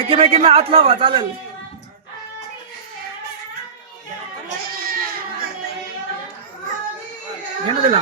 एकीमेकींना हात लावा चालेल. घे ना तिला.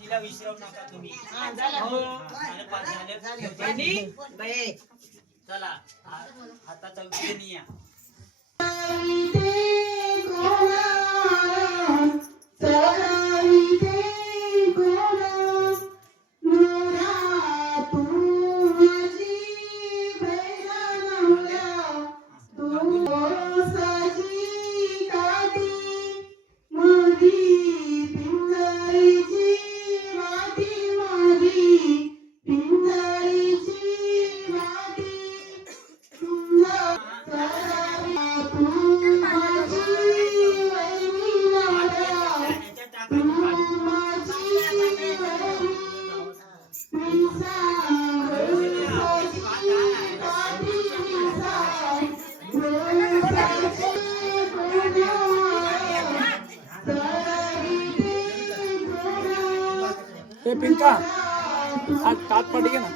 तिला विसरव नका तुम्ही. चला हाताचा विषय या. पिंका काट पड़ गया ना.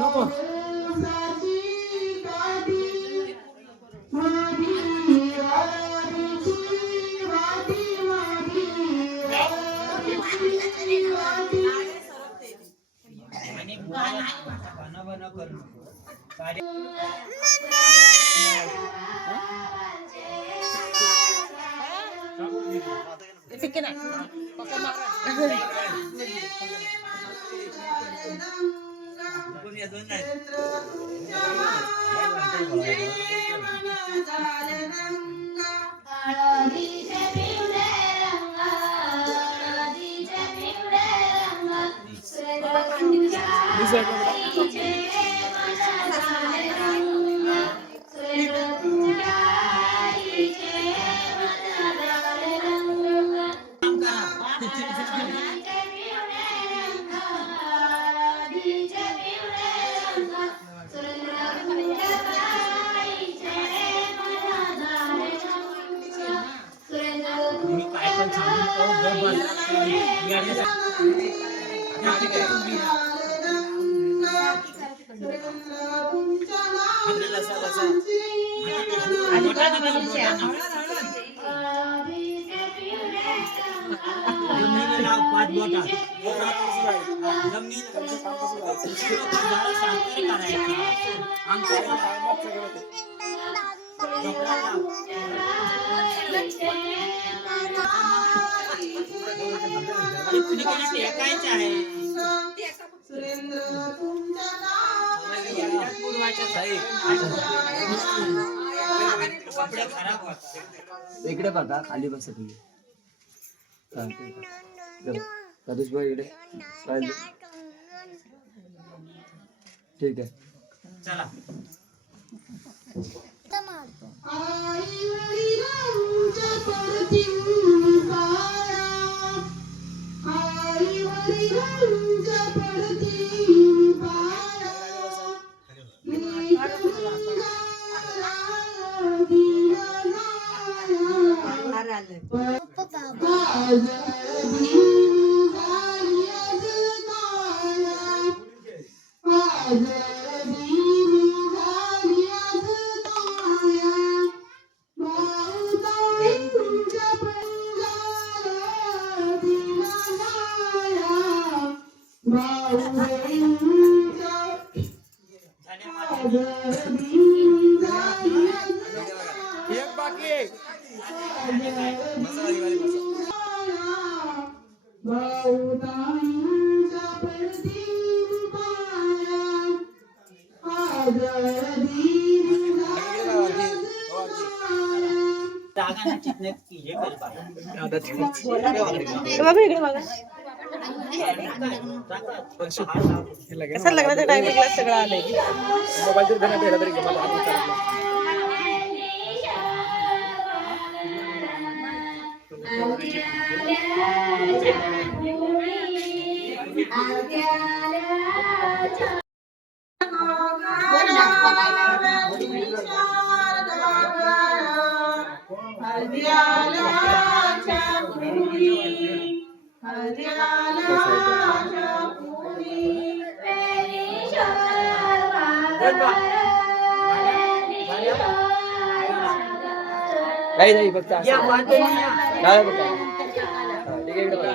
नको इकडे बघा खाली बसा तुम्ही. सतीश भाई इकडे ठीक आहे. चला एक बाकी आहे. जागा ना चितण्यात हे कर बाबा. बाबा इकडे बघा कसं लग्नाच्या टायमिंगला सगळं आलंय काही नाही फक्त असं. या वाटणी या. डाव्या बघा. हा, ठीक आहे, इकडे बघा.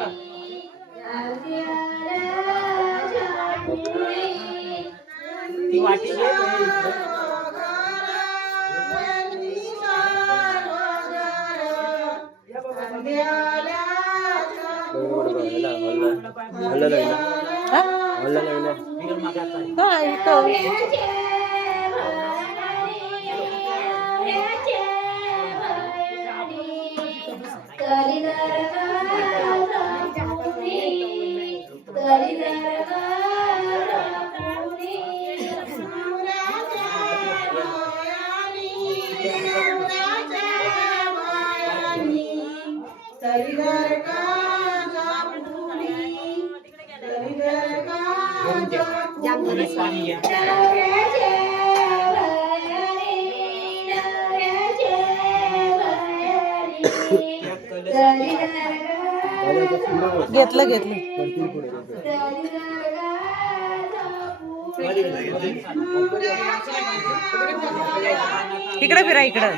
ती वाटी घे. हल्ला लागला. हल्ला लागला. बिगर मागायचा. हा इथं पाणी घ्या. घेतलं इकडे फिरा इकडं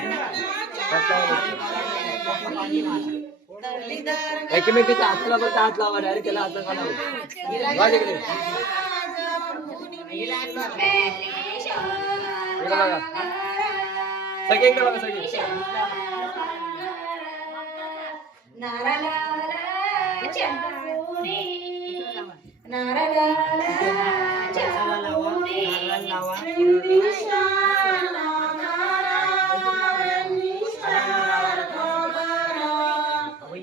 एकमेकीच्या हाताला फक्त हात लावा डायरेक्ट त्याला हात लावा. वाज इकडे. इकडे बघा. सगळे इकडे बघा सगळे. बसायला लावा. नारळ लावा.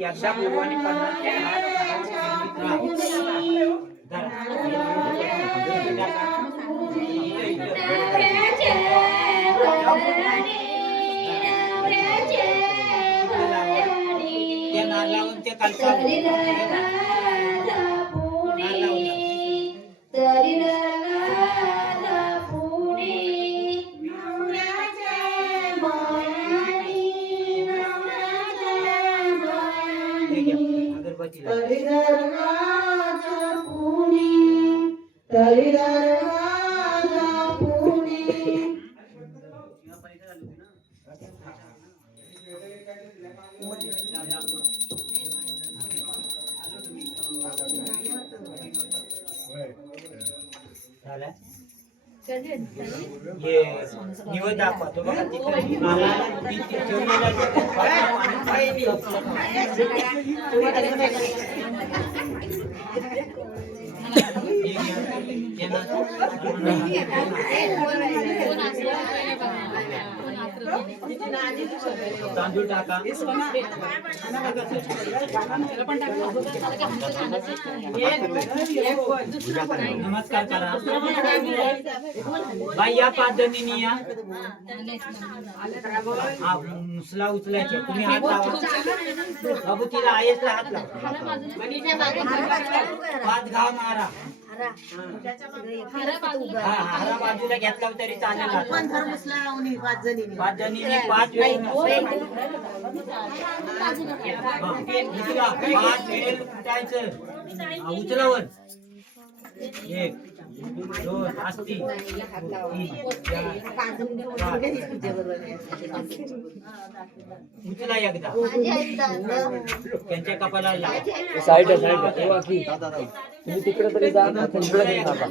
एकदा पूर्वाने त्या नारळावर त्या कालचा निवड दाखवतो बघा तिथे तांदूळ टाका. नमस्कार करा बाई. या पद्धतीने या. हा मुसला उचलायचे. तुम्ही हात लावा. बाबू तिला आयसला हात लावा. पाच घाव मारा. हारा बाजूला घेतला तरी चालेल. पाच जणीने 5 वेळ उचला. 5 वेळ कुटायचं. उचलावर 1 2 असती 3 उचला एकदा त्यांच्या कपाला लावा साईड तुम्ही तिकडे तरी जा तिकडे तरी थांबा.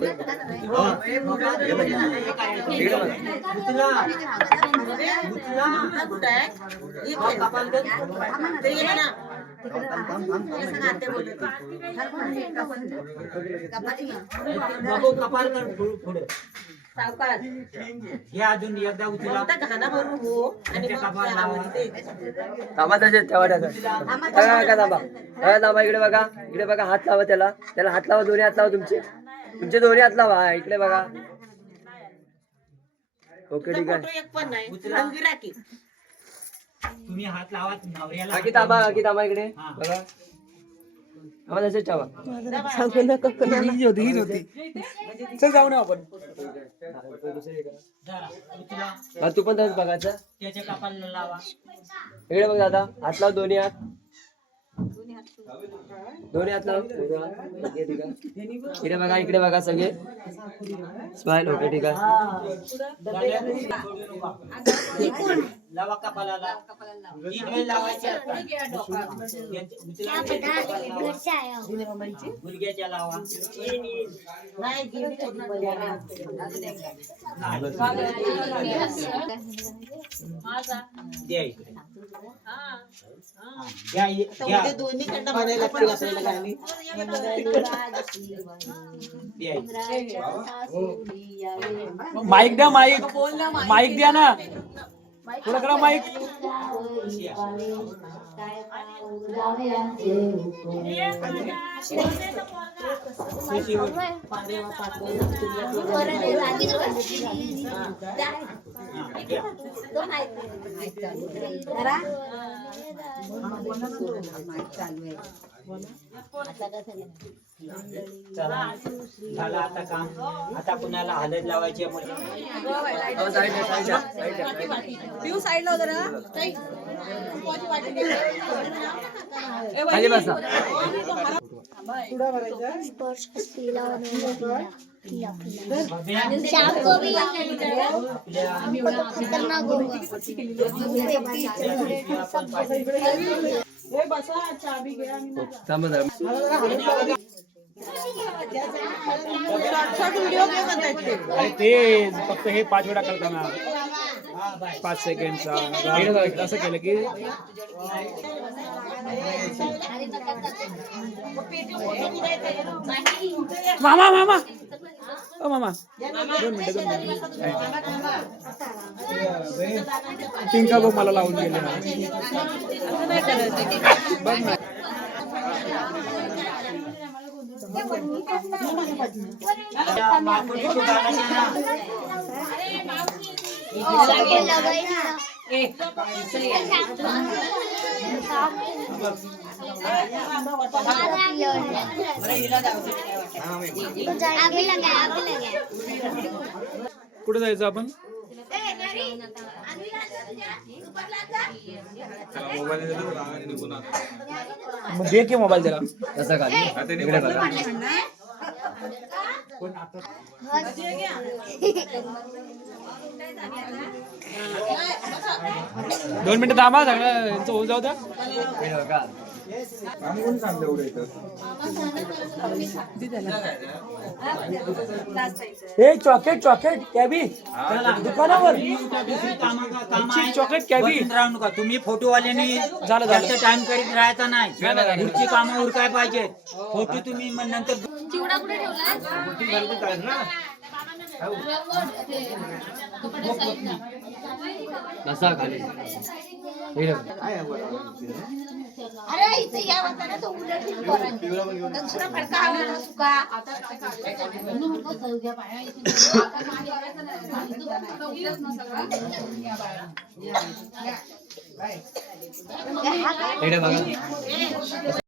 उचला कपाल नको कपाल कर पुढे हे अजून एकदा उचला त्यांच्या कपाला लावा थांबा तसेच ठेवा का थांबा थांबा इकडे बघा हात लावा त्याला हात लावा दोन्ही हात लावा तुमचे दोन्ही हात लावा हा, इकडे बघा ओके ठीक आहे उचला तुम्ही हात लावा नवऱ्याला आकी थांबा इकडे बघा आम्हाला तसेच ठेवा सांगू नका कोणाला. हीच होती चल जाऊ ना आपण जरा उचला हा, तू पण तसंच बघायचं त्याच्या कपाला लावा इकडे बघ दादा हात लाव दोन्ही हात लाव इकडे बघा सगळे स्माइल ओके ठीक आहे लावा कपाला इकडे लावायचे गुडघ्याच्या लावा द्या इकडे घ्या दोन्ही कडनं म्हणायला लागतील आपल्याला गाणी. माईक द्या माईक द्या ना थोडं करा माईक चला झालं आता काम आता कुणाला हलत लावायची खाली बसा थांबा जरा. अरे ते फक्त हे 5 वेळा करताना 5 सेकंडचा असं केलं की मामा ओ मामा 2 मिनिटं पिंका बघ मला लावून गेले बघ ना कुठे जायचं आपण मग दे की मोबाईल त्याला तसा खाली इकडे बघा 2 मिनिटं थांबा सगळं यांचं होऊन जाऊ द्या इकडे बघा हे चॉकलेट कॅबी दुकानावर चॉकलेट कॅबी राहू नका तुम्ही फोटोवाल्याने जास्त टाइम करीत राहायचा नाही पुढची कामं उरकाय पाहिजे फोटो तुम्ही मग नंतर चिवडा कुठे ठेवला तसा खाली इकडे बघा. अरे इथे या होता ना तो उलट फिरून करायचा दुसरा फडका हवा ना सुका आता इकडे बघा